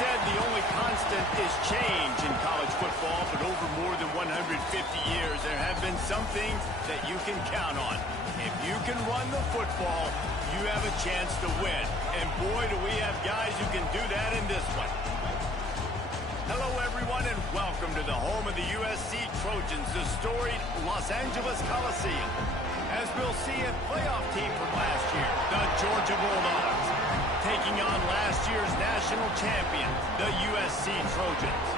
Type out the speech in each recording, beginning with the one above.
said the only constant is change in college football, but over more than 150 years, there have been some things that you can count on. If you can run the football, you have a chance to win. And boy, do we have guys who can do that in this one. Hello, everyone, and welcome to the home of the USC Trojans, the storied Los Angeles Coliseum. As we'll see, a playoff team from last year, the Georgia Bulldogs, taking on last year's national champion, the USC Trojans.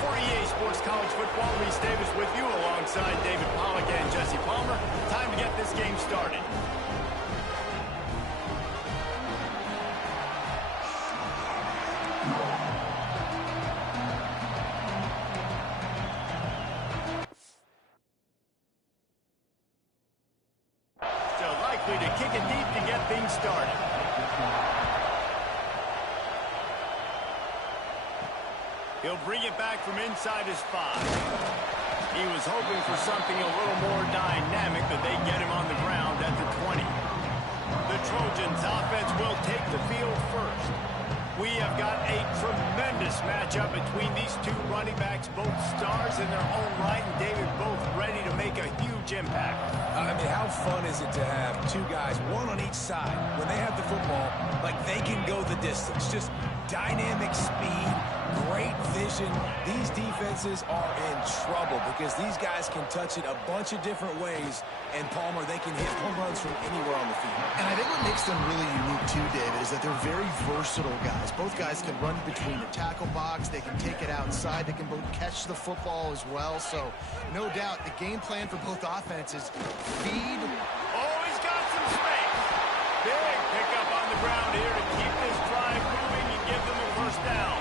For EA Sports College Football, Reese Davis with you alongside David Pollack and Jesse Palmer. Time to get this game started. Still likely to kick it deep to get things started. He'll bring it back from inside his 5. He was hoping for something a little more dynamic, but they get him on the ground at the 20. The Trojans offense will take the field first. We have got a tremendous matchup between these two running backs, both stars in their own right, and David both ready to make a huge impact. I mean, how fun is it to have two guys, one on each side, when they have the football, like they can go the distance. Just dynamic speed, great vision. These defenses are in trouble because these guys can touch it a bunch of different ways, and Palmer, they can hit home runs from anywhere on the field. And I think what makes them really unique too, David, is that they're very versatile guys. Both guys can run between the tackle box. They can take it outside. They can both catch the football as well. So, no doubt, the game plan for both offenses, feed. Oh, he's got some space. Big pickup on the ground here to keep this drive moving and give them a first down.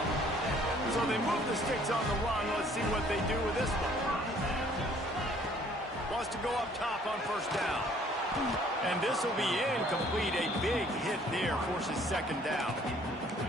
So they move the sticks on the run. Let's see what they do with this one. Wants to go up top on first down. And this will be incomplete. A big hit there forces second down.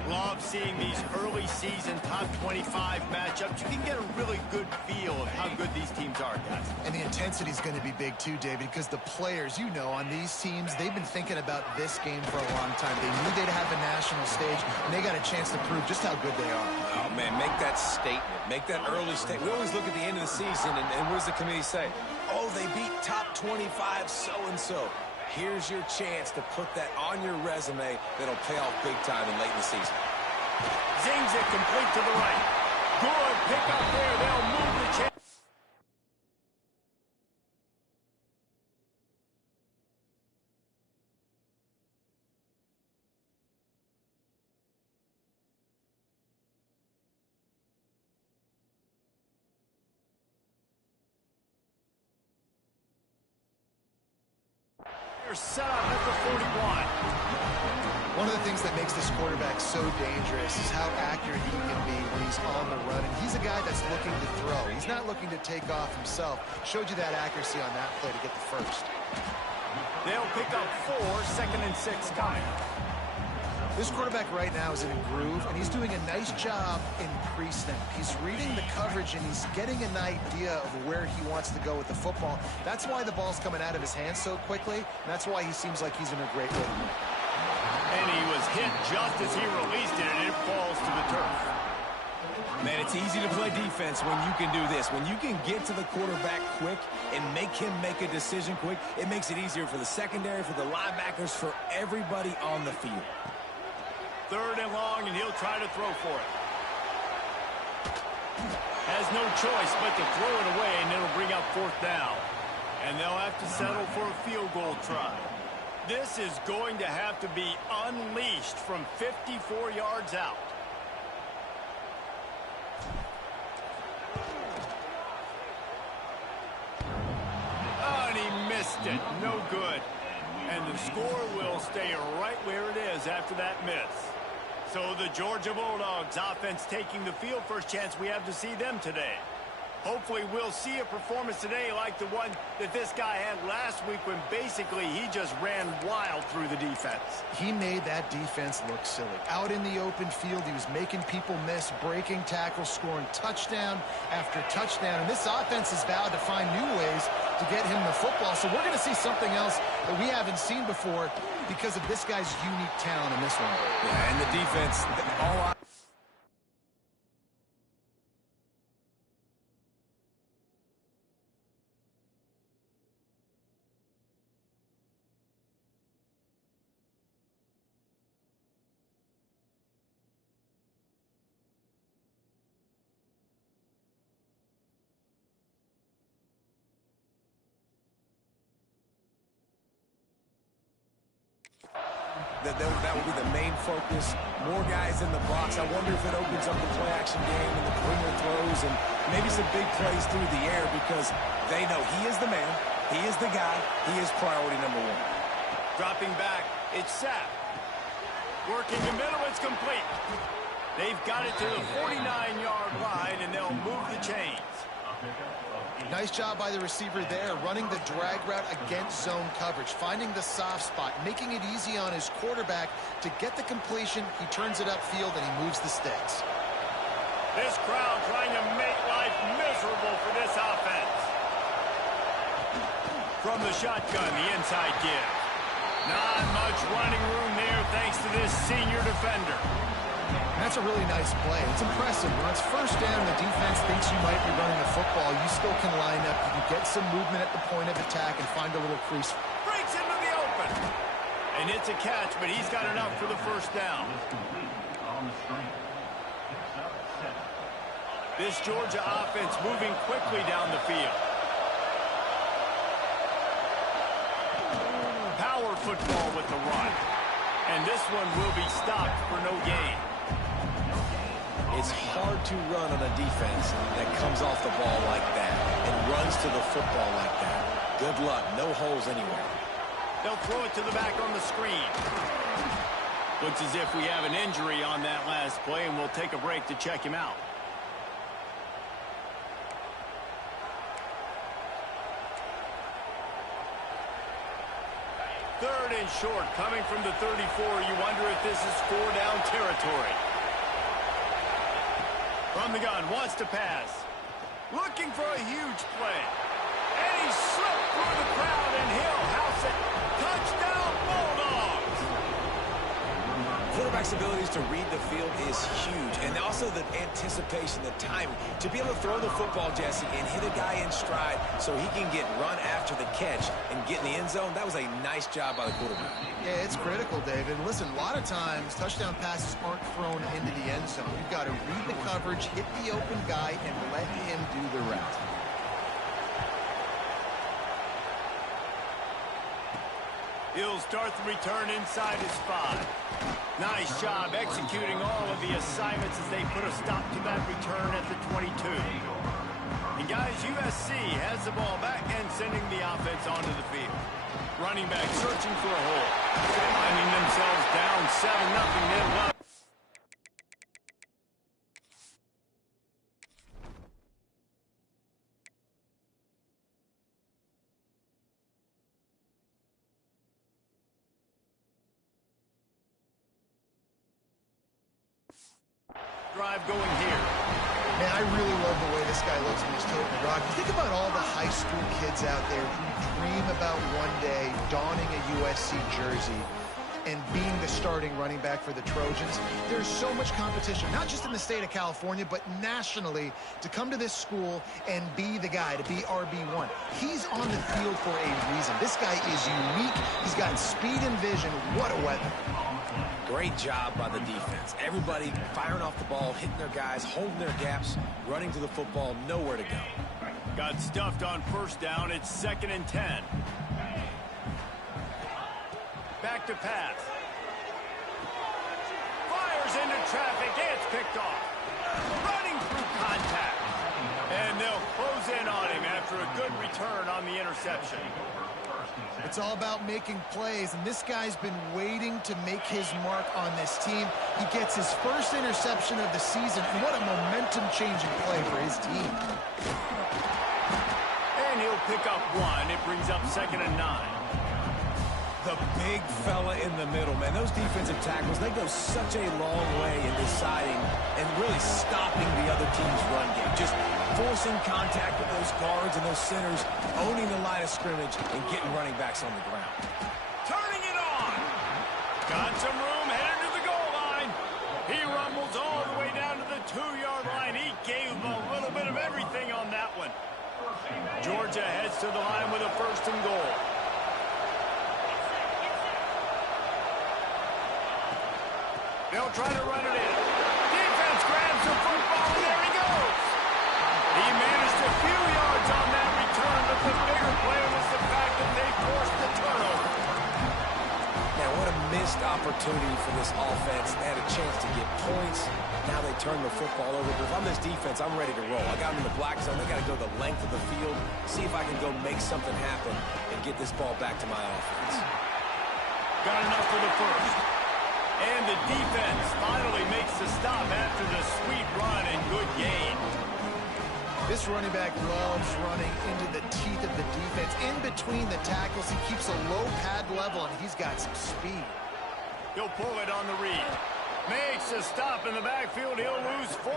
Love seeing these early season top 25 matchups. You can get a really good feel of how good these teams are, guys. And the intensity is going to be big too, David, because the players, you know, on these teams, they've been thinking about this game for a long time. They knew they'd have a national stage, and they got a chance to prove just how good they are. Oh, man, make that statement. Make that early statement. We always look at the end of the season, and what does the committee say? Oh, they beat top 25 so-and-so. Here's your chance to put that on your resume that'll pay off big time and late in the season. Zings it complete to the right. Good pick up there. They'll move the chain. Set up at the 41. One of the things that makes this quarterback so dangerous is how accurate he can be when he's on the run. And he's a guy that's looking to throw. He's not looking to take off himself. Showed you that accuracy on that play to get the first. They'll pick up 4, 2nd and 6 coming. This quarterback right now is in a groove, and he's doing a nice job in pre-snap. He's reading the coverage, and he's getting an idea of where he wants to go with the football. That's why the ball's coming out of his hands so quickly, and that's why he seems like he's in a great rhythm. And he was hit just as he released it, and it falls to the turf. Man, it's easy to play defense when you can do this. When you can get to the quarterback quick and make him make a decision quick, it makes it easier for the secondary, for the linebackers, for everybody on the field. 3rd and long, and he'll try to throw for it. Has no choice but to throw it away, and it'll bring up 4th down. And they'll have to settle for a field goal try. This is going to have to be unleashed from 54 yards out. Oh, and he missed it. No good. And the score will stay right where it is after that miss. So the Georgia Bulldogs offense taking the field. First chance we have to see them today. Hopefully we'll see a performance today like the one that this guy had last week when basically he just ran wild through the defense. He made that defense look silly. Out in the open field, he was making people miss, breaking tackles, scoring touchdown after touchdown. And this offense is vowed to find new ways to get him the football. So we're going to see something else that we haven't seen before because of this guy's unique talent in this one. Yeah, and the defense, all that will be the main focus. More guys in the box. I wonder if it opens up the play-action game and the perimeter throws and maybe some big plays through the air because they know he is the man, he is the guy, he is priority number one. Dropping back, it's Sapp. Working the middle, it's complete. They've got it to the 49-yard line, and they'll move the chains. Nice job by the receiver there, running the drag route against zone coverage, finding the soft spot, making it easy on his quarterback to get the completion. He turns it upfield, and he moves the sticks. This crowd trying to make life miserable for this offense. From the shotgun, the inside give. Not much running room there thanks to this senior defender. That's a really nice play. It's impressive. When it's first down, the defense thinks you might be running the football. You still can line up. You can get some movement at the point of attack and find a little crease. Breaks into the open. And it's a catch, but he's got enough for the first down. This Georgia offense moving quickly down the field. Power football with the run. And this one will be stopped for no gain. It's hard to run on a defense that comes off the ball like that and runs to the football like that. Good luck. No holes anywhere. They'll throw it to the back on the screen. Looks as if we have an injury on that last play, and we'll take a break to check him out. Third and short, coming from the 34. You wonder if this is 4-down territory. From the gun, wants to pass. Looking for a huge play. And he slipped through the crowd, and he'll house it. Touchdown, Bulldogs! Quarterback's abilities to read the field is huge, and also the anticipation, the timing. To be able to throw the football, Jesse, and hit a guy in stride so he can get run after the catch and get in the end zone, that was a nice job by the quarterback. Yeah, it's critical, David. Listen, a lot of times touchdown passes aren't thrown into the end zone. You've got to read the coverage, hit the open guy, and let him do the rest. He'll start the return inside his 5. Nice job executing all of the assignments as they put a stop to that return at the 22. And guys, USC has the ball back and sending the offense onto the field. Running back searching for a hole. Finding themselves down 7-0 mid-level. Drive going here. Man, I really love the way this guy looks when he's toting the rock. You think about all the high school kids out there who dream about one day donning a USC jersey and being the starting running back for the Trojans. There's so much competition, not just in the state of California, but nationally, to come to this school and be the guy, to be RB1. He's on the field for a reason. This guy is unique. He's got speed and vision. What a weapon. Great job by the defense. Everybody firing off the ball, hitting their guys, holding their gaps, running to the football, nowhere to go. Got stuffed on first down. It's 2nd and 10. Back to pass. Fires into traffic. It's picked off. Running through contact. And they'll close in on him after a good return on the interception. It's all about making plays, and this guy's been waiting to make his mark on this team. He gets his first interception of the season, and what a momentum-changing play for his team. And he'll pick up 1. It brings up 2nd and 9. The big fella in the middle, man. Those defensive tackles, they go such a long way in deciding and really stopping the other team's run game. Just forcing contact with those guards and those centers, owning the line of scrimmage, and getting running backs on the ground. Turning it on. Got some room, headed to the goal line. He rumbles all the way down to the 2-yard line. He gave a little bit of everything on that one. Georgia heads to the line with a 1st and goal. They'll try to run it in. Defense grabs the football, and there he goes. He managed a few yards on that return, but the bigger play was the fact that they forced the turnover. Now, what a missed opportunity. opportunity for this offense. They had a chance to get points. Now they turn the football over. But if I'm this defense, I'm ready to roll. I got them in the black zone. They got to go the length of the field, see if I can go make something happen and get this ball back to my offense. Got enough for the first. And the defense finally makes the stop after the sweet run and good gain. This running back loves running into the teeth of the defense. In between the tackles, he keeps a low pad level, and he's got some speed. He'll pull it on the read. Makes a stop in the backfield. He'll lose 4.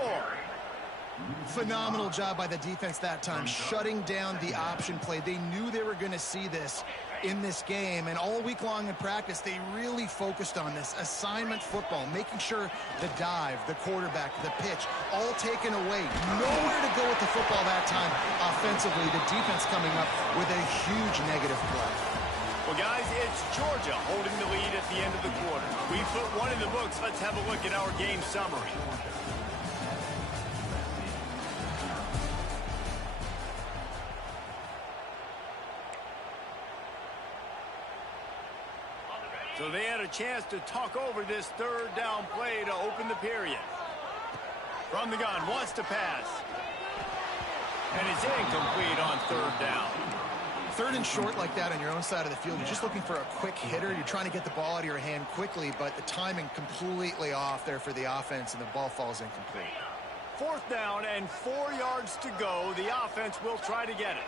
Phenomenal job by the defense that time, shutting down the option play. They knew they were going to see this in this game, and all week long in practice, they really focused on this assignment football, making sure the dive, the quarterback, the pitch, all taken away. Nowhere to go with the football that time offensively. The defense coming up with a huge negative play. Well, guys, it's Georgia holding the lead at the end of the quarter. We put one in the books. Let's have a look at our game summary. So they had a chance to talk over this third down play to open the period. From the gun, wants to pass. And it's incomplete on third down. Third and short like that on your own side of the field, you're just looking for a quick hitter. You're trying to get the ball out of your hand quickly, but the timing completely off there for the offense, and the ball falls incomplete. Fourth down and 4 yards to go. The offense will try to get it.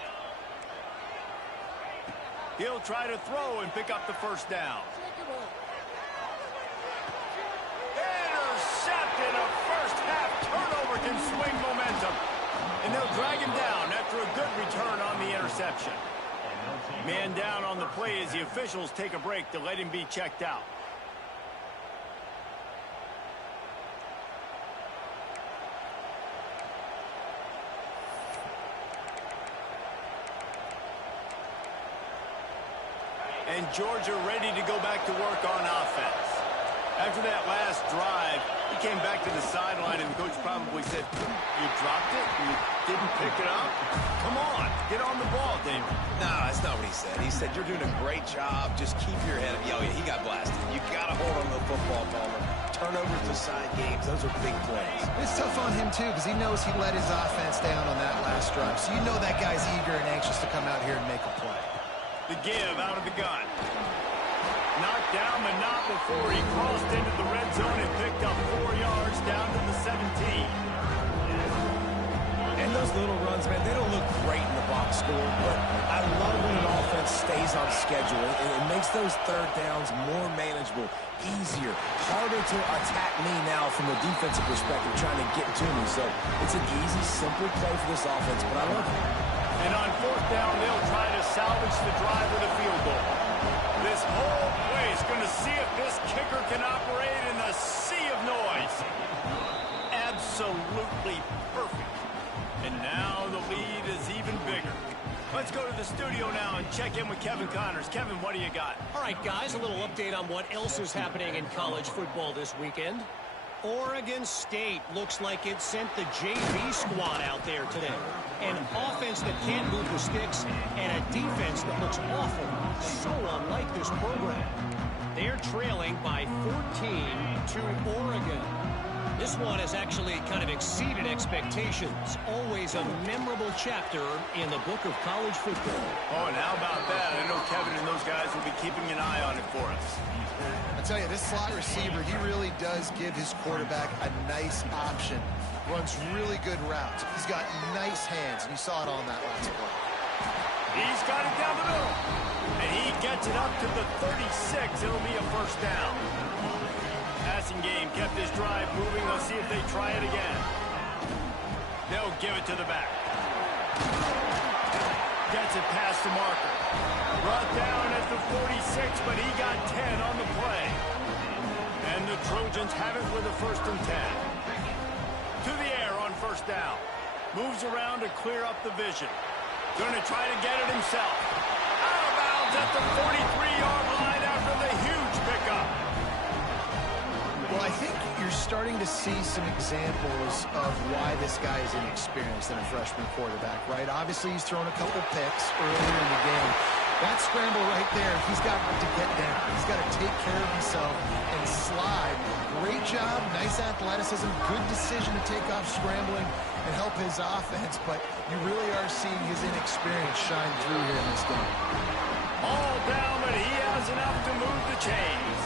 He'll try to throw and pick up the first down. Intercepted. A first half turnover can swing momentum. And they'll drag him down after a good return on the interception. Man down on the play as the officials take a break to let him be checked out. And Georgia ready to go back to work on offense. After that last drive, he came back to the sideline, and the coach probably said, "You dropped it? You didn't pick it up? Come on, get on the ball, David." No, that's not what he said. He said, "You're doing a great job. Just keep your head up." Oh, yeah, he got blasted. You got to hold on to the football, Palmer. Turnovers decide games. Those are big plays. It's tough on him, too, because he knows he let his offense down on that last drive. So you know that guy's eager and anxious to come out here and make a play. The give out of the gun. Knocked down, but not before he crossed into the red zone and picked up 4 yards down to the 17. And those little runs, man, they don't look great in the box score, but I love when an offense stays on schedule, and it makes those third downs more manageable, easier, harder to attack me now from a defensive perspective, trying to get to me. So it's an easy, simple play for this offense, but I love it. And on fourth down, they'll try to salvage the drive with a field goal. This whole play is going to see if this kicker can operate in the sea of noise. Absolutely perfect. And now the lead is even bigger. Let's go to the studio now and check in with Kevin Connors. Kevin, what do you got? All right, guys, a little update on what else is happening in college football this weekend. Oregon State looks like it sent the JV squad out there today. An offense that can't move the sticks and a defense that looks awful. So unlike this program. They're trailing by 14 to Oregon. This one has actually kind of exceeded expectations. Always a memorable chapter in the book of college football. Oh, and how about that? I know Kevin and those guys will be keeping an eye on it for us. I tell you, this slot receiver, he really does give his quarterback a nice option. Runs really good routes. He's got nice hands, and you saw it on that last play. He's got it down the middle. And he gets it up to the 36. It'll be a first down. Passing game kept this drive moving. Let's see if they try it again. They'll give it to the back. Gets it past the marker. Brought down at the 46, but he got 10 on the play. And the Trojans have it with a 1st and 10. To the air on first down. Moves around to clear up the vision. Going to try to get it himself. Out of bounds at the 43-yard line after the huge pickup. Well, I think you're starting to see some examples of why this guy is inexperienced in a freshman quarterback, right? Obviously, he's thrown a couple picks earlier in the game. That scramble right there, he's got to get down. He's got to take care of himself and slide. Great job, nice athleticism, good decision to take off scrambling and help his offense, but you really are seeing his inexperience shine through here in this game. All down, but he has enough to move the chains.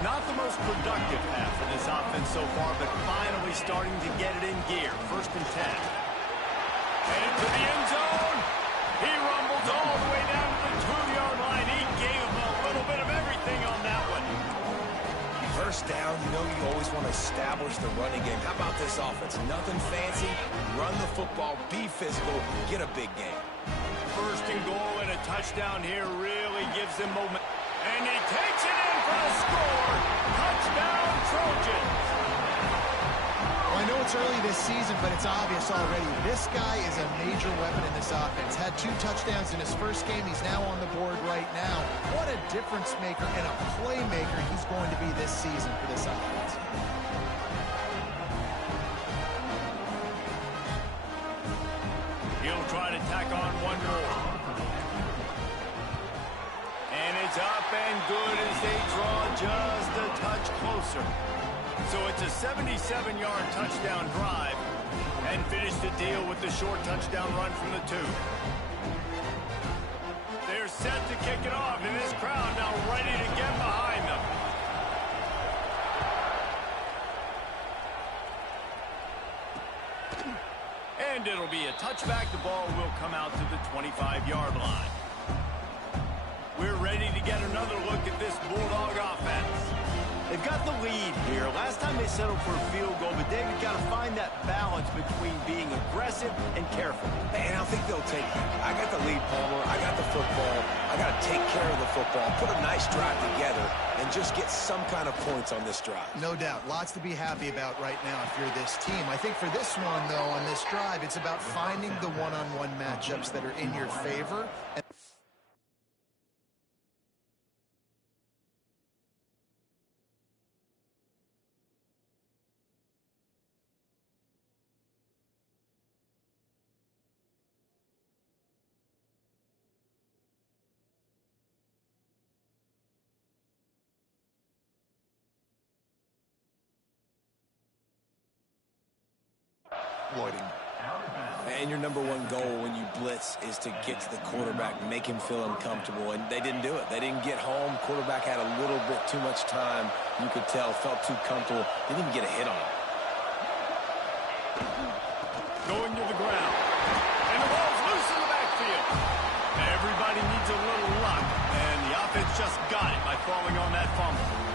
Not the most productive half of this offense so far, but finally starting to get it in gear. 1st and 10. Headed to the end zone. He rumbles all the way down to the 2-yard line. He gave him a little bit of everything on that one. 1st down, you know you always want to establish the running game. How about this offense? Nothing fancy. Run the football, be physical, get a big game. 1st and goal and a touchdown here really gives them momentum. And he takes it in for a score. Touchdown, Trojans. Well, I know it's early this season, but it's obvious already. This guy is a major weapon in this offense. Had 2 touchdowns in his first game. He's now on the board right now. What a difference maker and a playmaker he's going to be this season for this offense. He'll try to tack on one more. And it's up and good as they draw just a touch closer. So it's a 77-yard touchdown drive and finish the deal with the short touchdown run from the 2. They're set to kick it off, and this crowd now ready to get behind them. And it'll be a touchback. The ball will come out to the 25-yard line. We're ready to get another look at this Bulldog offense. They've got the lead here. Last time they settled for a field goal, but they've got to find that balance between being aggressive and careful. And I think they'll take that. I got the lead, Palmer. I got the football. I got to take care of the football, put a nice drive together, and just get some kind of points on this drive. No doubt. Lots to be happy about right now if you're this team. I think for this one, though, on this drive, it's about finding the one-on-one matchups that are in your favor. And your number one goal when you blitz is to get to the quarterback, make him feel uncomfortable, and they didn't do it. They didn't get home. Quarterback had a little bit too much time. You could tell, felt too comfortable. Didn't even get a hit on him. Going to the ground. And the ball's loose in the backfield. Everybody needs a little luck, and the offense just got it by falling on that fumble.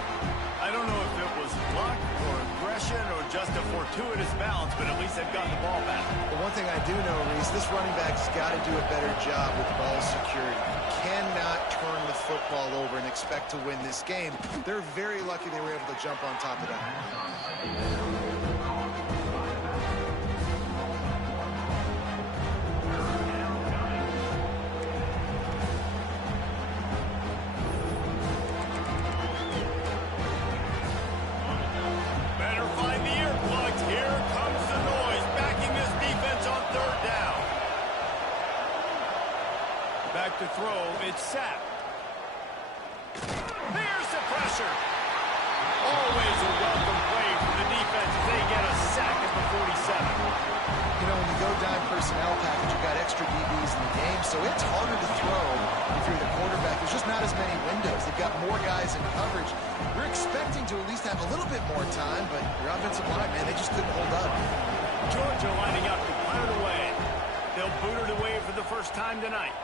I don't know if it was luck or aggression or just a fortuitous balance, but at least they've got the ball back. But one thing I do know, Reese, this running back's got to do a better job with ball security. Cannot turn the football over and expect to win this game. They're very lucky they were able to jump on top of that. To throw, it's sacked. There's the pressure. Always a welcome play from the defense as they get a sack at the 47. You know, when you go dime personnel package, you've got extra DBs in the game, so it's harder to throw if you're the quarterback. There's just not as many windows. They've got more guys in coverage. We're expecting to at least have a little bit more time, but your offensive line, man, they just couldn't hold up. Georgia lining up to punt it away. They'll boot it away for the first time tonight.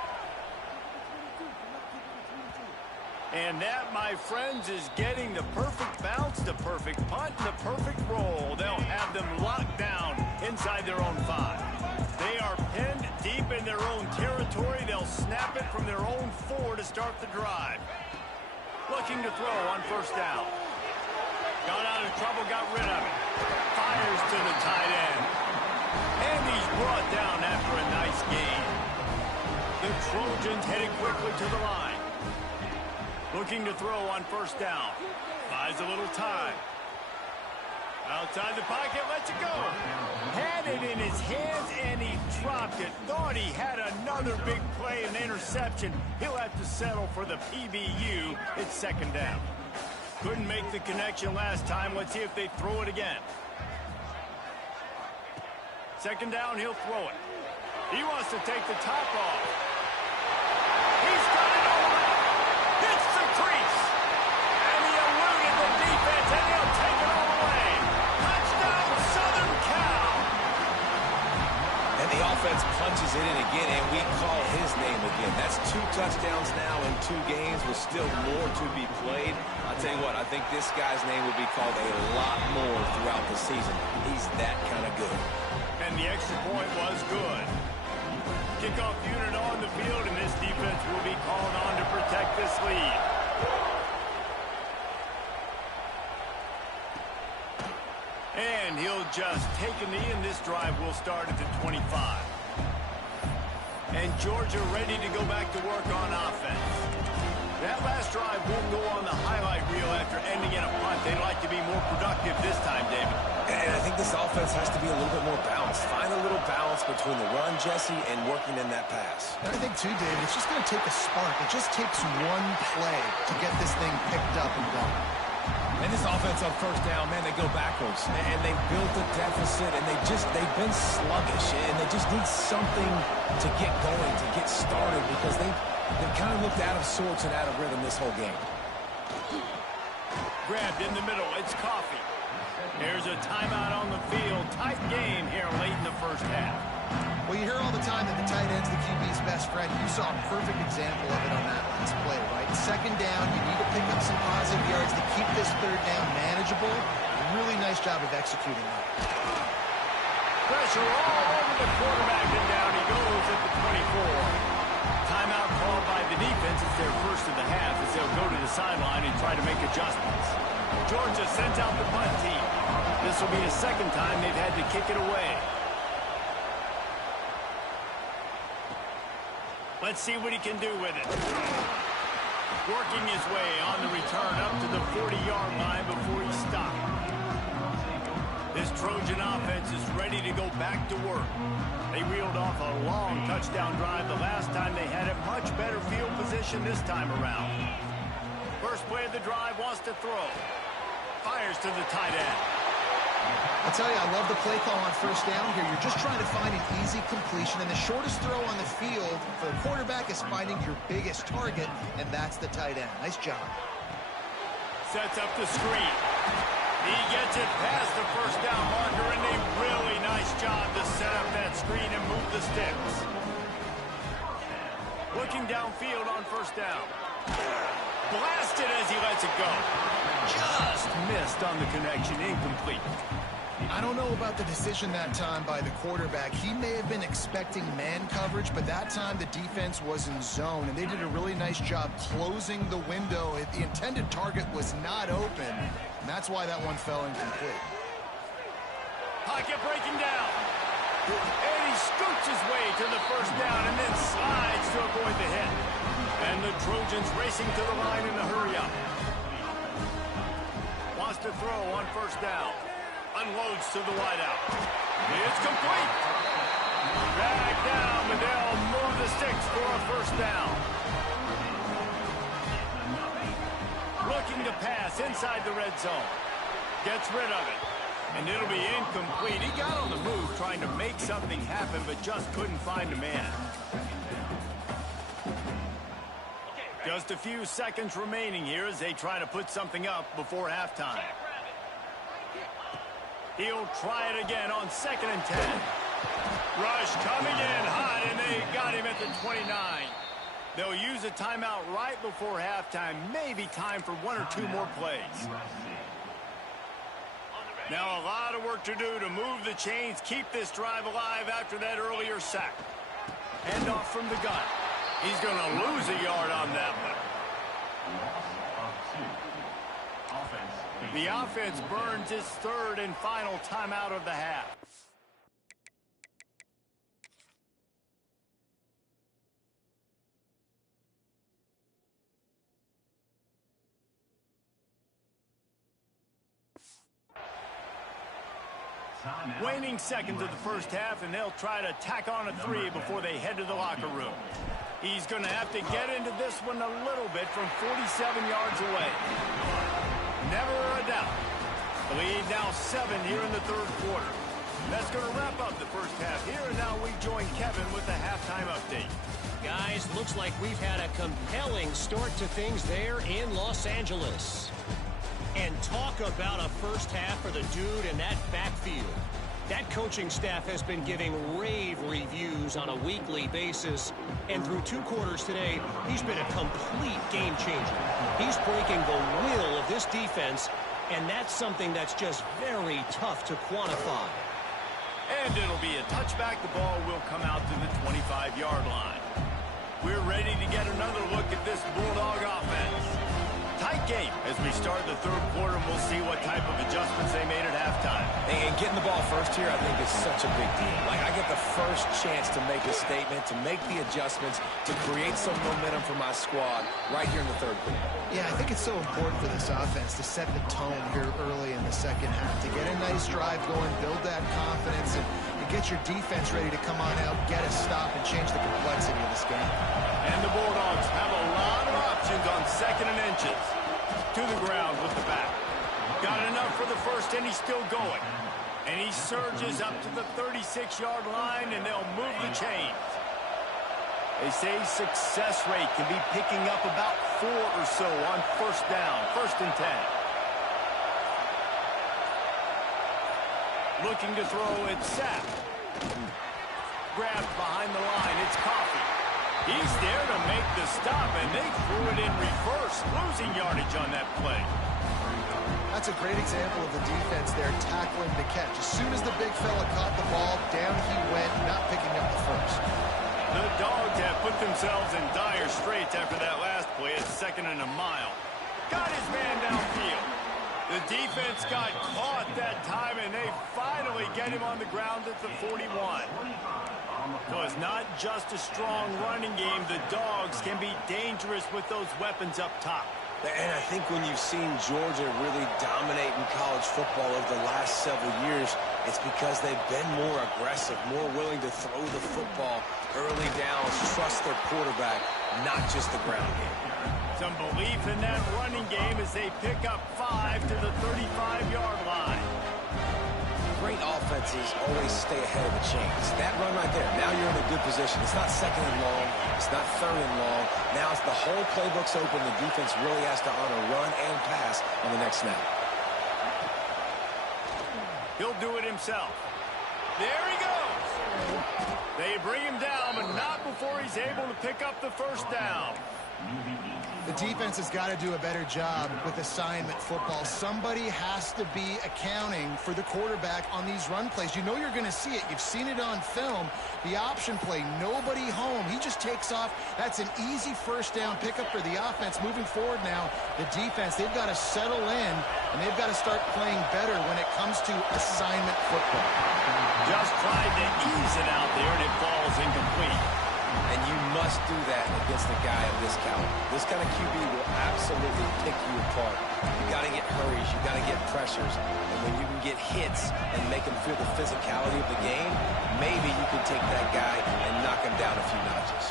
And that, my friends, is getting the perfect bounce, the perfect punt, and the perfect roll. They'll have them locked down inside their own 5. They are pinned deep in their own territory. They'll snap it from their own 4 to start the drive. Looking to throw on first down. Got out of trouble, got rid of it. Fires to the tight end. And he's brought down after a nice gain. The Trojans headed quickly to the line. Looking to throw on first down. Buys a little time. Outside the pocket, lets it go. Had it in his hands, and he dropped it. Thought he had another big play, an interception. He'll have to settle for the PBU. It's second down. Couldn't make the connection last time. Let's see if they throw it again. Second down, he'll throw it. He wants to take the top off. He's got it all the way. Hits the crease. And he eluded the defense, and he'll take it all the way. Touchdown, Southern Cal. And the offense punches it in again, and we call his name again. That's 2 touchdowns now in 2 games with still more to be played. I'll tell you what, I think this guy's name will be called a lot more throughout the season. He's that kind of good. And the extra point was good. Kickoff unit on the field, and this defense will be called on to protect this lead. And he'll just take a knee, and this drive will start at the 25. And Georgia ready to go back to work on offense. That last drive won't go on the highlight reel after ending in a punt. They'd like to be more productive this time, David. And I think this offense has to be a little bit more balanced. Find a little balance between the run, Jesse, and working in that pass. And I think, too, David, it's just going to take a spark. It just takes one play to get this thing picked up and going. And this offense on first down, man, they go backwards. And they built a deficit, and they've been sluggish. And they just need something to get going, to get started, because they've kind of looked out of sorts and out of rhythm this whole game. Grabbed in the middle. It's Coffee. There's a timeout on the field. Tight game here late in the first half. Well, you hear all the time that the tight end's the QB's best friend. You saw a perfect example of it on that last play, right? Second down, you need to pick up some positive yards to keep this third down manageable. Really nice job of executing that. Pressure all over the quarterback, and down he goes at the 24. Timeout called by the defense. It's their first of the half as they'll go to the sideline and try to make adjustments. Georgia sends out the punt team. This will be a second time they've had to kick it away. Let's see what he can do with it. Working his way on the return up to the 40-yard line before he stopped. This Trojan offense is ready to go back to work. They reeled off a long touchdown drive the last time. They had a much better field position this time around. First play of the drive, wants to throw. Fires to the tight end. I'll tell you, I love the play call on first down here. You're just trying to find an easy completion, and the shortest throw on the field for the quarterback is finding your biggest target, and that's the tight end. Nice job. Sets up the screen. He gets it past the first down marker, and a really nice job to set up that screen and move the sticks. Looking downfield on first down. Blasted as he lets it go. Just missed on the connection, incomplete. I don't know about the decision that time by the quarterback. He may have been expecting man coverage, but that time the defense was in zone, and they did a really nice job closing the window. The intended target was not open, and that's why that one fell incomplete. Pocket breaking down. And he scoots his way to the first down and then slides to avoid the hit. And the Trojans racing to the line in the hurry-up. Wants to throw on first down. Unloads to the wideout. It's complete. Back down, but they'll move the sticks for a first down. Looking to pass inside the red zone. Gets rid of it. And it'll be incomplete. He got on the move trying to make something happen, but just couldn't find a man. Just a few seconds remaining here as they try to put something up before halftime. He'll try it again on 2nd and 10. Rush coming in hot, and they got him at the 29. They'll use a timeout right before halftime. Maybe time for 1 or 2 more plays. Now a lot of work to do to move the chains, keep this drive alive after that earlier sack. Hand off from the gun. He's going to lose a yard on that one. The offense burns its 3rd and final timeout of the half. Waning seconds of the first half, and they'll try to tack on a three before they head to the locker room. He's going to have to get into this one a little bit from 47 yards away. Never a doubt. The lead now 7 here in the third quarter. That's going to wrap up the first half here, and now we join Kevin with the halftime update. Guys, looks like we've had a compelling start to things there in Los Angeles. And talk about a first half for the dude in that backfield. That coaching staff has been giving rave reviews on a weekly basis. And through 2 quarters today, he's been a complete game changer. He's breaking the will of this defense, and that's something that's just very tough to quantify. And it'll be a touchback. The ball will come out to the 25-yard line. We're ready to get another look at this Bulldog offense. Tight game as we start the third quarter, and we'll see what type of adjustments they made at halftime. And getting the ball first here, I think, is such a big deal. Like, I get the first chance to make a statement, to make the adjustments, to create some momentum for my squad right here in the third quarter. Yeah, I think it's so important for this offense to set the tone here early in the second half, to get a nice drive going, build that confidence, and get your defense ready to come on out, get a stop, and change the complexity of this game. And the Bulldogs have a lot of options on 2nd and inches. To the ground with the back. Got enough for the first, and he's still going. And he surges up to the 36-yard line, and they'll move the chains. They say success rate can be picking up about 4 or so on first down, 1st and 10. Looking to throw, it's Sapp. Grabbed behind the line, it's Coffee. He's there to make the stop, and they threw it in reverse, losing yardage on that play. That's a great example of the defense there tackling the catch. As soon as the big fella caught the ball, down he went, not picking up the first. The Dogs have put themselves in dire straits after that last play at 2nd and a mile. Got his man downfield. The defense got caught that time, and they finally get him on the ground at the 41. So it's not just a strong running game. The Dogs can be dangerous with those weapons up top. And I think when you've seen Georgia really dominate in college football over the last several years, it's because they've been more aggressive, more willing to throw the football early downs, trust their quarterback, not just the ground game. Some belief in that running game as they pick up 5 to the 35-yard line. Great offenses always stay ahead of the chains. That run right there, now you're in a good position. It's not 2nd and long. It's not 3rd and long. Now it's the whole playbook's open. The defense really has to honor run and pass on the next snap. He'll do it himself. There he goes. They bring him down, but not before he's able to pick up the first down. The defense has got to do a better job with assignment football. Somebody has to be accounting for the quarterback on these run plays. You know you're going to see it. You've seen it on film. The option play, nobody home. He just takes off. That's an easy first down pickup for the offense. Moving forward now, the defense, they've got to settle in, and they've got to start playing better when it comes to assignment football. Just tried to ease it out there, and it falls incomplete. And you must do that against a guy of this caliber. This kind of QB will absolutely pick you apart. You got to get hurries. You got to get pressures. And when you can get hits and make him feel the physicality of the game, maybe you can take that guy and knock him down a few notches.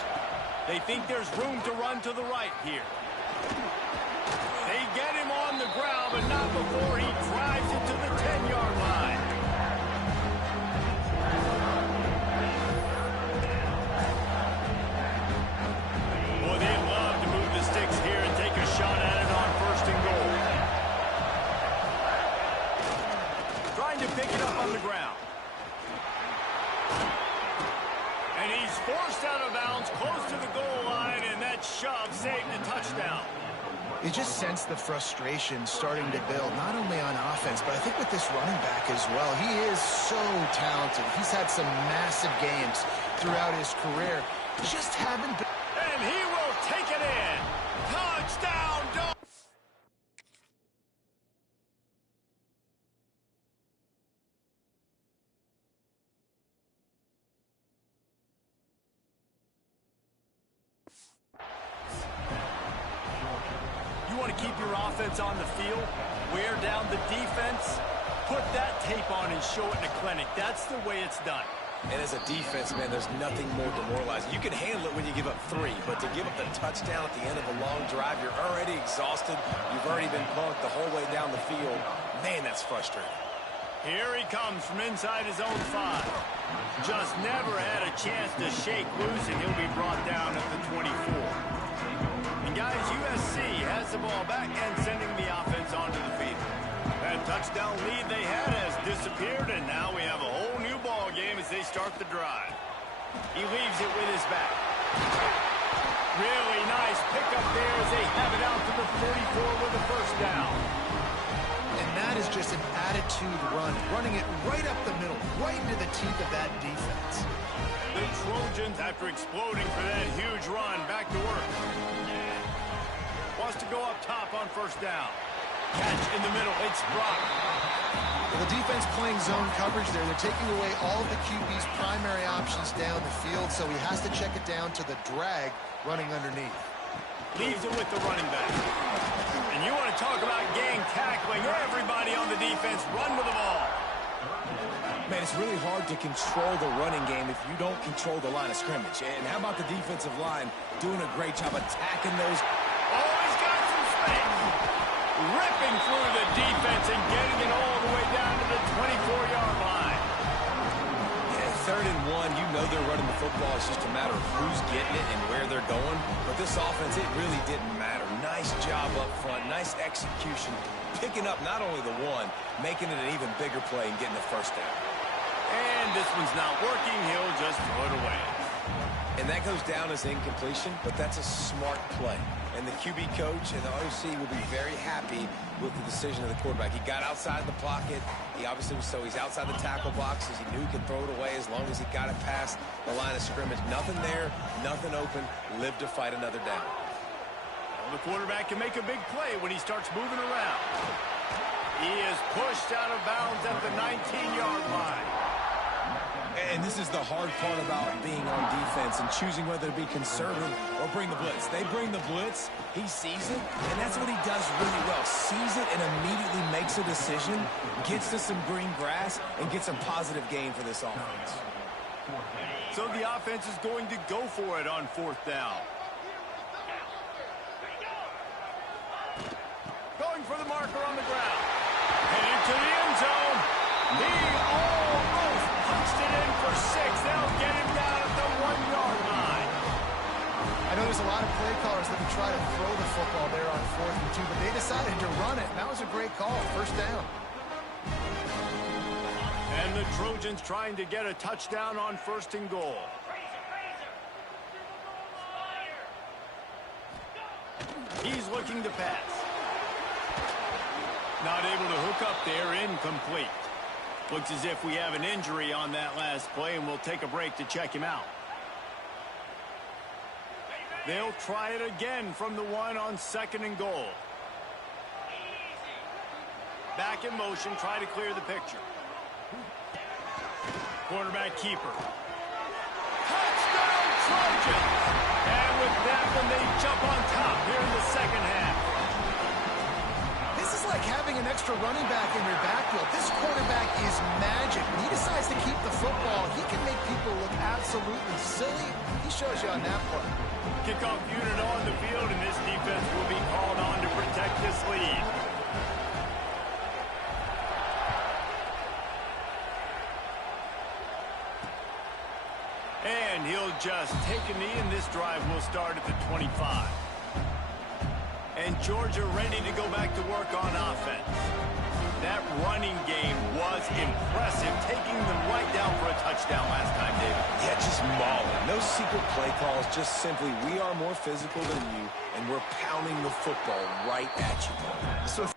They think there's room to run to the right here. They get him on the ground, but not before he drives it to the 10-yard line. Pick it up on the ground. And he's forced out of bounds close to the goal line, and that shove saved the touchdown. You just sense the frustration starting to build, not only on offense, but I think with this running back as well. He is so talented. He's had some massive games throughout his career. Just haven't been. And he will take it in. Touchdown, Dogs. You want to keep your offense on the field, wear down the defense, put that tape on and show it in a clinic. That's the way it's done. And as a defense, man, there's nothing more demoralizing. You can handle it when you give up 3, but to give up the touchdown at the end of a long drive, you're already exhausted. You've already been bunked the whole way down the field. Man, that's frustrating. Here he comes from inside his own 5. Just never had a chance to shake loose, and he'll be brought down at the 24. And guys, USC has the ball back and sending the offense onto the field. That touchdown lead they had has disappeared, and now we have a whole new ball game as they start the drive. He leaves it with his back. Really nice pickup there as they have it out to the 44 with a first down. And that is just an attitude run, running it right up the middle, right into the teeth of that defense. The Trojans, after exploding for that huge run, back to work. Wants to go up top on first down. Catch in the middle. It's Brock. Well, the defense playing zone coverage there. They're taking away all of the QB's primary options down the field, so he has to check it down to the drag running underneath. Leaves it with the running back. And you want to talk about gang tackling. Everybody on the defense run to the ball. Man, it's really hard to control the running game if you don't control the line of scrimmage. And how about the defensive line doing a great job attacking those? Oh, he's got some space. Ripping through the defense and getting it all the way down to the 24-yard line. Yeah, 3rd and 1, you know they're running the football. It's just a matter of who's getting it and where they're going. But this offense, it really didn't matter. Nice job up front, nice execution, picking up not only the 1, making it an even bigger play and getting the first down. And this one's not working. He'll just throw it away. And that goes down as incompletion, but that's a smart play. And the QB coach and the OC will be very happy with the decision of the quarterback. He got outside the pocket. He obviously was he's outside the tackle boxes. He knew he could throw it away as long as he got it past the line of scrimmage. Nothing there, nothing open. Live to fight another down. Well, the quarterback can make a big play when he starts moving around. He is pushed out of bounds at the 19-yard line. And this is the hard part about being on defense and choosing whether to be conservative or bring the blitz. They bring the blitz, he sees it, and that's what he does really well. Sees it and immediately makes a decision, gets to some green grass, and gets a positive gain for this offense. So the offense is going to go for it on 4th down. Going for the marker on the ground. And into the end zone. He almost punched it in for 6. They'll get him down at the 1-yard line. I know there's a lot of play callers that would try to throw the football there on 4th and 2, but they decided to run it. That was a great call. First down. And the Trojans trying to get a touchdown on 1st and goal. He's looking to pass. Not able to hook up there, incomplete. Looks as if we have an injury on that last play, and we'll take a break to check him out. They'll try it again from the 1 on 2nd and goal. Back in motion, try to clear the picture. Quarterback keeper. Touchdown Trojans! And with that one, they jump on top here in the 2nd half. This is like having an extra running back in your backfield. This quarterback is magic. When he decides to keep the football, he can make people look absolutely silly. He shows you on that play. Kickoff unit on the field, and this defense will be called on to protect this lead. And he'll just take a knee, and this drive will start at the 25. And Georgia ready to go back to work on offense. That running game was impressive, taking them right down for a touchdown last time, David. Yeah, just mauling. No secret play calls, just simply we are more physical than you, and we're pounding the football right at you. So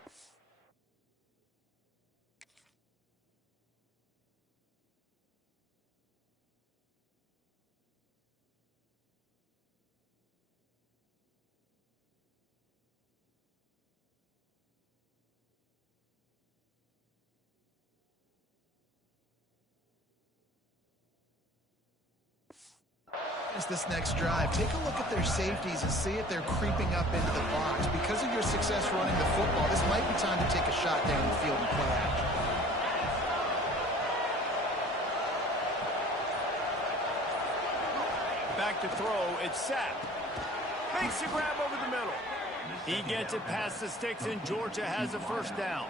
this next drive, take a look at their safeties and see if they're creeping up into the box. Because of your success running the football, this might be time to take a shot down the field and play action. to throw. It's set. Makes the grab over the middle. He gets it past the sticks, and Georgia has a first down.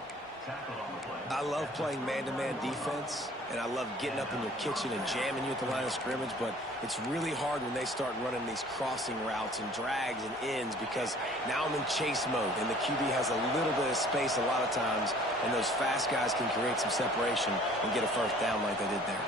I love playing man-to-man defense, and I love getting up in your kitchen and jamming you at the line of scrimmage, but it's really hard when they start running these crossing routes and drags and ends because now I'm in chase mode, and the QB has a little bit of space a lot of times, and those fast guys can create some separation and get a first down like they did there.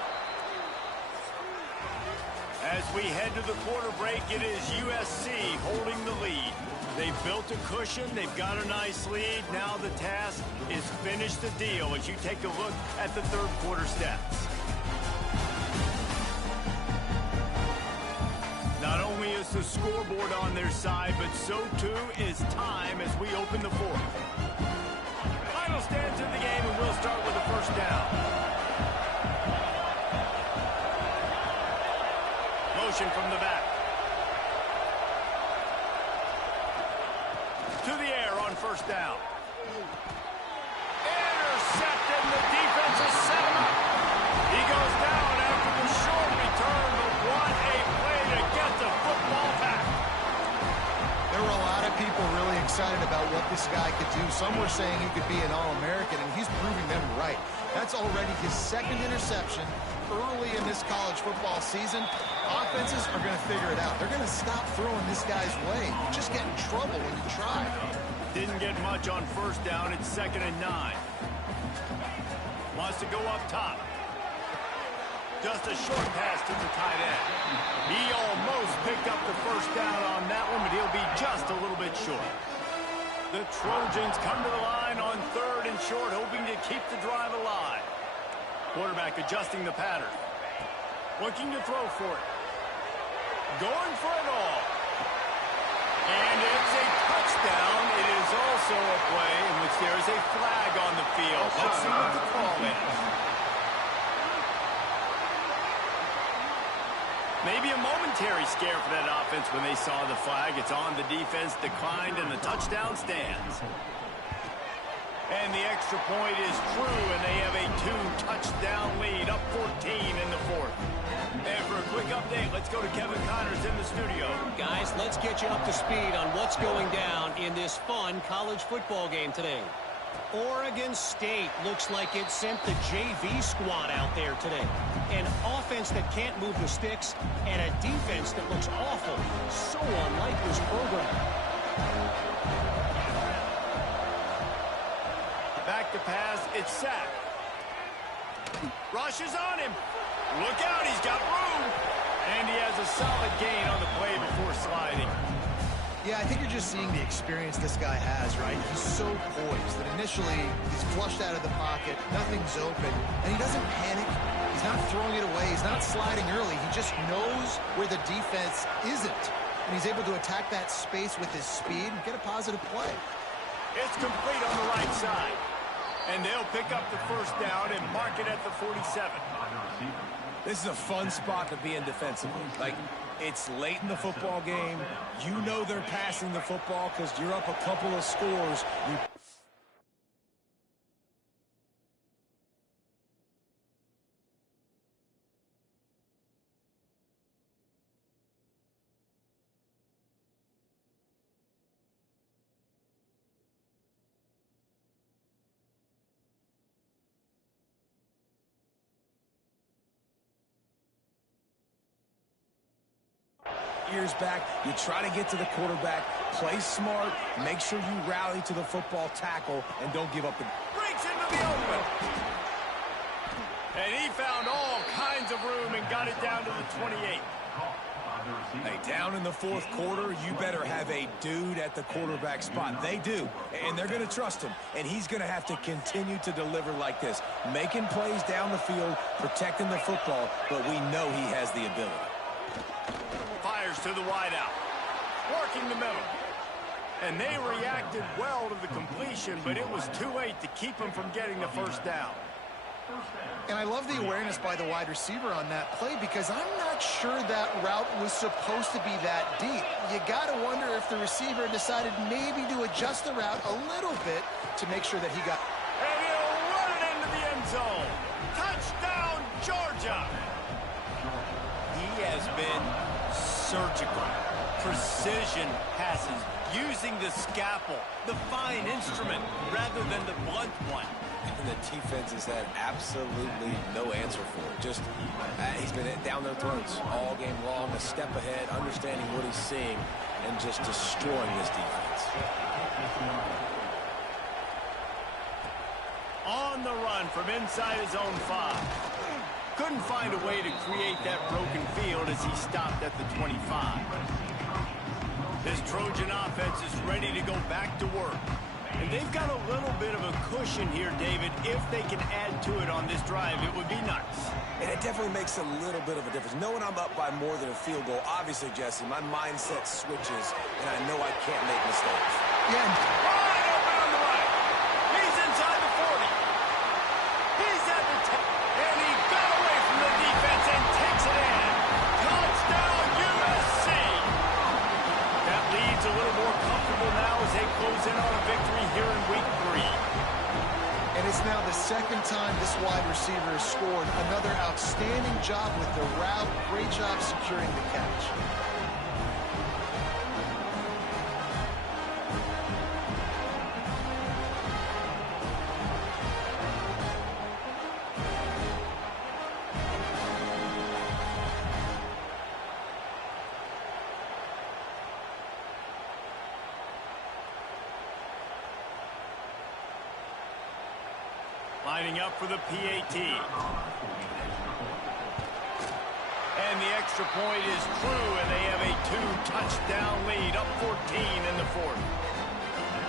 As we head to the quarter break, it is USC holding the lead. They've built a cushion. They've got a nice lead. Now the task is finish the deal as you take a look at the third quarter stats. Not only is the scoreboard on their side, but so too is time as we open the fourth. Final stands in the game, and we'll start with the first down. Motion from the back. To the air on first down. Intercepted. The defense has set him up. He goes down after the short return, but what a play to get the football back. There were a lot of people really excited about what this guy could do. Some were saying he could be an All-American, and he's proving them right. That's already his second interception early in this college football season. Offenses are going to figure it out. They're going to stop throwing this guy's way. You just get in trouble when you try. Didn't get much on first down. It's 2nd and 9. Wants to go up top. Just a short pass to the tight end. He almost picked up the first down on that one, but he'll be just a little bit short. The Trojans come to the line on 3rd and short, hoping to keep the drive alive. Quarterback adjusting the pattern. Looking to throw for it. Going for it all. And it's a touchdown. It is also a play in which there is a flag on the field. Let's see what the call is. Maybe a momentary scare for that offense when they saw the flag. It's on, the defense declined, and the touchdown stands. And the extra point is true, and they have a 2-touchdown lead, up 14 in the fourth. And for a quick update, let's go to Kevin Connors in the studio. Guys, let's get you up to speed on what's going down in this fun college football game today. Oregon State looks like it sent the JV squad out there today. An offense that can't move the sticks and a defense that looks awful. So unlike this program. Back to pass, it's set. Rush is on him. Look out, he's got room. And he has a solid gain on the play before sliding. Yeah, I think you're just seeing the experience this guy has, right? He's so poised that initially he's flushed out of the pocket, nothing's open, and he doesn't panic. He's not throwing it away. He's not sliding early. He just knows where the defense isn't, and he's able to attack that space with his speed and get a positive play. It's complete on the right side, and they'll pick up the first down and mark it at the 47. This is a fun spot to be in defensively. Like, it's late in the football game. You know they're passing the football because you're up a couple of scores. Years back, you try to get to the quarterback, play smart, make sure you rally to the football tackle, and don't give up the... Breaks into the open. And he found all kinds of room and got it down to the 28. Hey, down in the fourth quarter, you better have a dude at the quarterback spot. They do, and they're going to trust him, and he's going to have to continue to deliver like this, making plays down the field, protecting the football, but we know he has the ability. Fires to the wideout, working the middle. And they reacted well to the completion, but it was too late to keep him from getting the first down. And I love the awareness by the wide receiver on that play because I'm not sure that route was supposed to be that deep. You got to wonder if the receiver decided maybe to adjust the route a little bit to make sure that he got... And he'll run it into the end zone. Touchdown, Georgia. He has been surgical, precision passes, using the scalpel, the fine instrument, rather than the blunt one. And the defense has had absolutely no answer for it. Just, he's been down their throats all game long, a step ahead, understanding what he's seeing, and just destroying this defense. On the run from inside his own 5. Couldn't find a way to create that broken field as he stopped at the 25. This Trojan offense is ready to go back to work. And they've got a little bit of a cushion here, David. If they can add to it on this drive, it would be nice. And it definitely makes a little bit of a difference. Knowing I'm up by more than a field goal, obviously, Jesse, my mindset switches, and I know I can't make mistakes. Yeah. Wide open on the right. He's inside the 40. He's at the 10. And he got away from the defense and takes it in. Touchdown, USC. That lead's a little more comfortable now as they close in on a victory here in week 3. And it's now the second time this wide receiver has scored. Another outstanding job with the route. Great job securing the catch. Lining up for the PAT. And the extra point is true, and they have a 2-touchdown lead, up 14 in the 4th.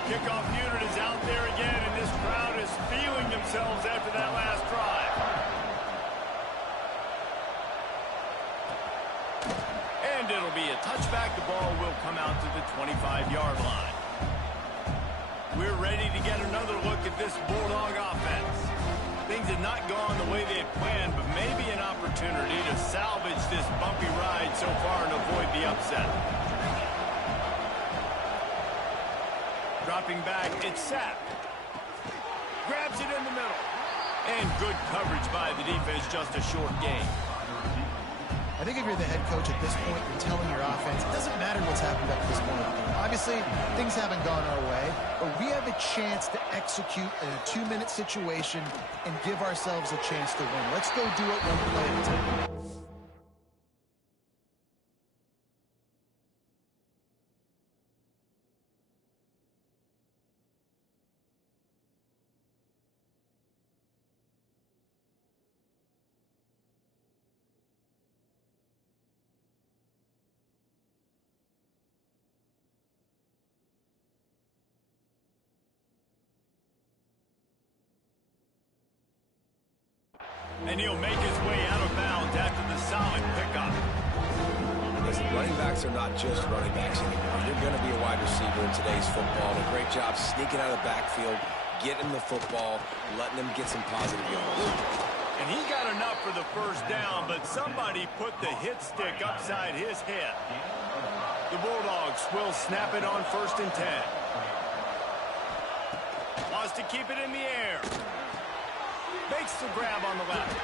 Kickoff unit is out there again, and this crowd is feeling themselves after that last drive. And it'll be a touchback. The ball will come out to the 25-yard line. We're ready to get another look at this Bulldog offense. Things have not gone the way they had planned, but maybe an opportunity to salvage this bumpy ride so far and avoid the upset. Dropping back, it's Sapp. Grabs it in the middle. And good coverage by the defense, just a short gain. I think if you're the head coach at this point, you're telling your offense, it doesn't matter what's happened up to this point. Obviously, things haven't gone our way, but we have a chance to execute in a 2-minute situation and give ourselves a chance to win. Let's go do it one play at a time. And he'll make his way out of bounds after the solid pickup. Listen, running backs are not just running backs anymore. You're going to be a wide receiver in today's football. A great job sneaking out of the backfield, getting the football, letting them get some positive yards. And he got enough for the first down, but somebody put the hit stick upside his head. The Bulldogs will snap it on 1st and 10. Wants to keep it in the air. Makes the grab on the left.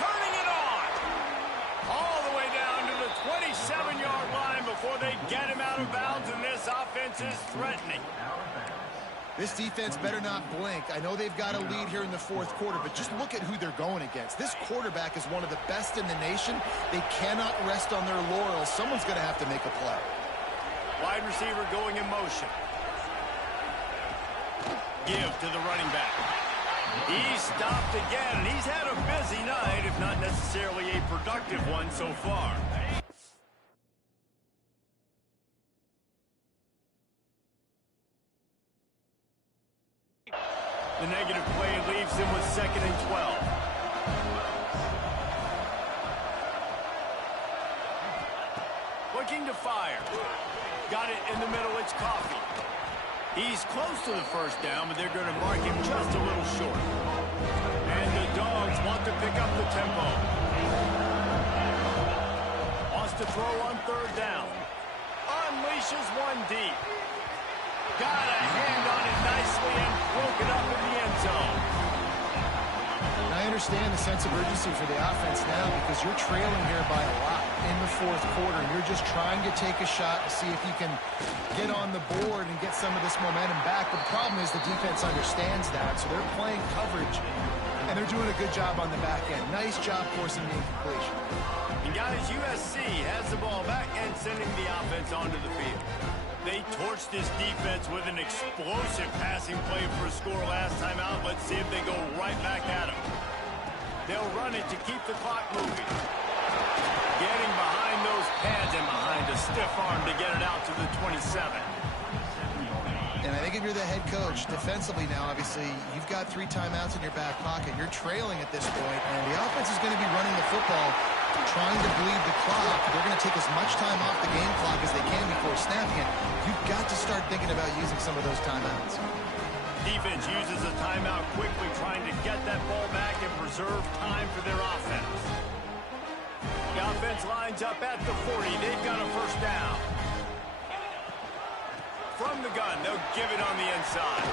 Turning it on. All the way down to the 27-yard line before they get him out of bounds, and this offense is threatening. This defense better not blink. I know they've got a lead here in the 4th quarter, but just look at who they're going against. This quarterback is one of the best in the nation. They cannot rest on their laurels. Someone's going to have to make a play. Wide receiver going in motion. Give to the running back. He's stopped again, and he's had a busy night, if not necessarily a productive one so far. The negative play leaves him with 2nd and 12. Looking to fire. Got it in the middle, it's Coffee. He's close to the first down, but they're going to mark him just a little short. And the Dogs want to pick up the tempo. Wants to throw on 3rd down. Unleashes one deep. Got a hand on it nicely and broke it up in the end zone. And I understand the sense of urgency for the offense now because you're trailing here by a lot. in the fourth quarter, and you're just trying to take a shot to see if you can get on the board and get some of this momentum back. But the problem is the defense understands that, so they're playing coverage, and they're doing a good job on the back end. Nice job forcing the incompletion. And guys, USC has the ball back and sending the offense onto the field. They torched this defense with an explosive passing play for a score last time out. Let's see if they go right back at them. They'll run it to keep the clock moving. Getting behind those pads and behind a stiff arm to get it out to the 27. And I think if you're the head coach, defensively now, obviously, you've got 3 timeouts in your back pocket. You're trailing at this point, and the offense is going to be running the football, trying to bleed the clock. They're going to take as much time off the game clock as they can before snapping it. You've got to start thinking about using some of those timeouts. Defense uses a timeout quickly, trying to get that ball back and preserve time for their offense. The offense lines up at the 40. They've got a first down. From the gun, they'll give it on the inside.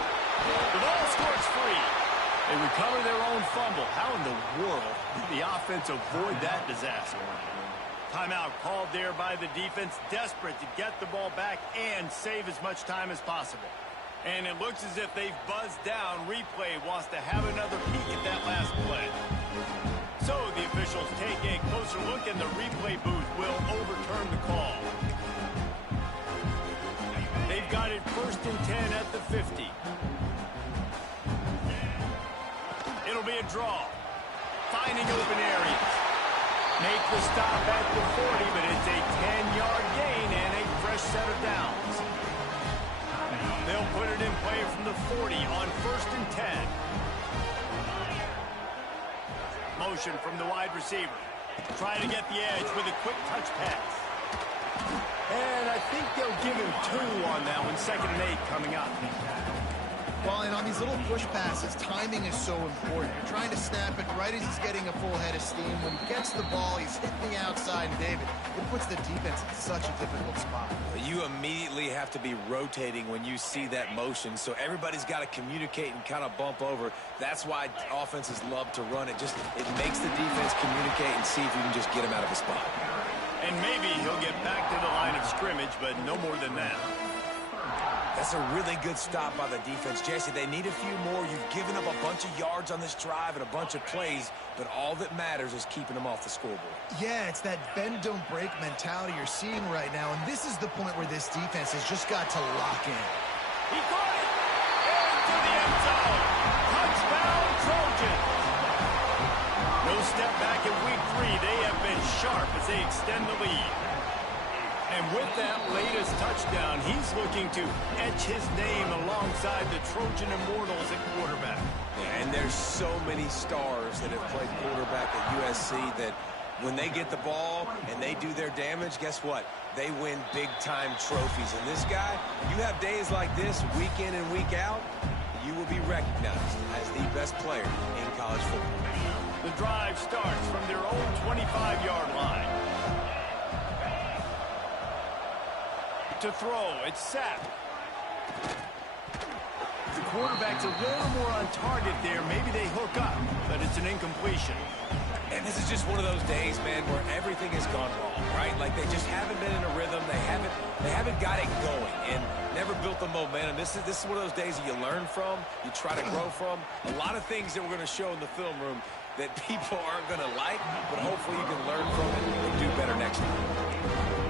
The ball scores free. They recover their own fumble. How in the world did the offense avoid that disaster? Timeout called there by the defense, desperate to get the ball back and save as much time as possible. And it looks as if they've buzzed down. Replay wants to have another peek at that last play. So the officials take a closer look, and the replay booth will overturn the call. They've got it 1st and 10 at the 50. It'll be a draw. Finding open areas. Make the stop at the 40, but it's a 10-yard gain and a fresh set of downs. They'll put it in play from the 40 on 1st and 10. Motion from the wide receiver. Trying to get the edge with a quick touch pass. And I think they'll give him 2 on that one. 2nd and 8 coming up. Well, and on these little push passes, timing is so important. You're trying to snap it right as he's getting a full head of steam. When he gets the ball, he's hitting the outside, and David, it puts the defense in such a difficult spot. You immediately have to be rotating when you see that motion, so everybody's got to communicate and kind of bump over. That's why offenses love to run it. It makes the defense communicate and see if you can just get him out of a spot. And maybe he'll get back to the line of scrimmage, but no more than that. That's a really good stop by the defense. Jesse, they need a few more. You've given up a bunch of yards on this drive and a bunch of plays, but all that matters is keeping them off the scoreboard. Yeah, it's that bend, don't break mentality you're seeing right now, and this is the point where this defense has just got to lock in. He caught it! Into the end zone! Touchdown, Trojans! No step back in week 3. They have been sharp as they extend the lead. And with that latest touchdown, he's looking to etch his name alongside the Trojan Immortals at quarterback. Yeah, and there's so many stars that have played quarterback at USC that when they get the ball and they do their damage, guess what? They win big-time trophies. And this guy, you have days like this, week in and week out, you will be recognized as the best player in college football. The drive starts from their own 25-yard line. To throw, it's set. The quarterback's a little more on target there. Maybe they hook up, but it's an incompletion. And this is just one of those days, man, where everything has gone wrong, right? Like they just haven't been in a rhythm. They haven't got it going and never built the momentum. This is one of those days that you learn from, you try to grow from. A lot of things that we're going to show in the film room that people aren't going to like, but hopefully you can learn from it and do better next time.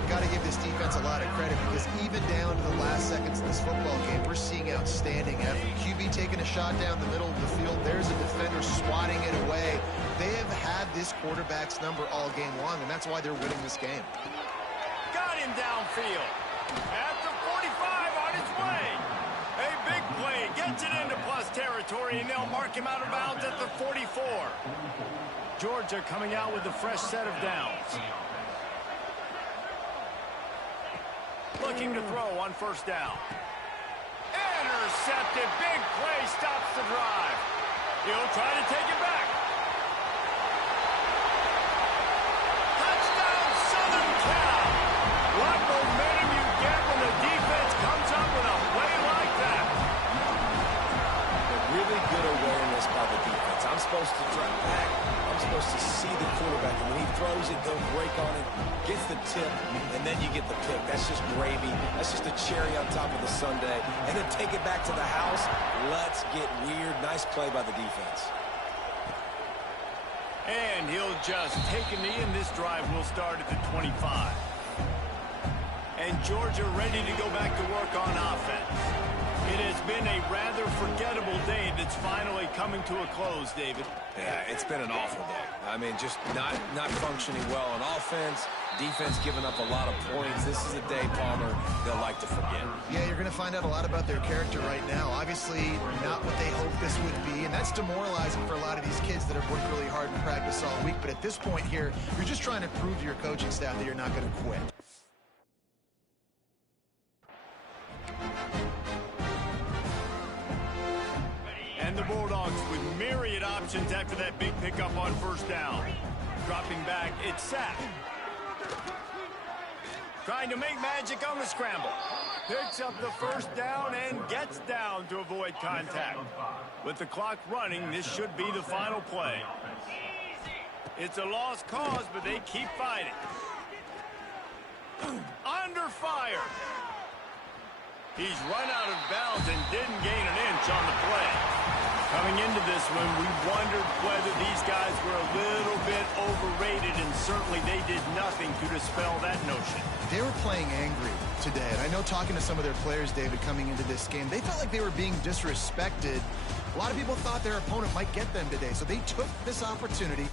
Got to give this defense a lot of credit because even down to the last seconds of this football game, we're seeing outstanding effort. QB taking a shot down the middle of the field. There's a defender swatting it away. They have had this quarterback's number all game long, and that's why they're winning this game. Got him downfield. At the 45 on his way. A big play. Gets it into plus territory, and they'll mark him out of bounds at the 44. Georgia coming out with a fresh set of downs. Looking to throw on first down. Intercepted. Big play stops the drive. He'll try to take it back. Touchdown, Southern Cal. What momentum you get when the defense comes up with a play like that. A really good awareness by the defense. I'm supposed to drop back. I'm supposed to see the quarterback. And when he throws it, they'll break on it, gets the tip, and then you get the pick. That's just gravy. That's just a cherry on top of the sundae. And then take it back to the house. Let's get weird. Nice play by the defense. And he'll just take a knee, and this drive will start at the 25. And Georgia ready to go back to work on offense. It has been a rather forgettable day that's finally coming to a close, David. Yeah, it's been an awful day. I mean, just not functioning well on offense. Defense giving up a lot of points. This is a day, Palmer, they'll like to forget. Yeah, you're going to find out a lot about their character right now. Obviously, not what they hoped this would be, and that's demoralizing for a lot of these kids that have worked really hard in practice all week. But at this point here, you're just trying to prove to your coaching staff that you're not going to quit. And the Bulldogs with myriad options after that big pickup on first down. Dropping back, it's sacked. Trying to make magic on the scramble. Picks up the first down and gets down to avoid contact. With the clock running, this should be the final play. It's a lost cause, but they keep fighting. Under fire. He's run out of bounds and didn't gain an inch on the play. Coming into this one, we wondered whether these guys were a little bit overrated, and certainly they did nothing to dispel that notion. They were playing angry today, and I know talking to some of their players, David, coming into this game, they felt like they were being disrespected. A lot of people thought their opponent might get them today, so they took this opportunity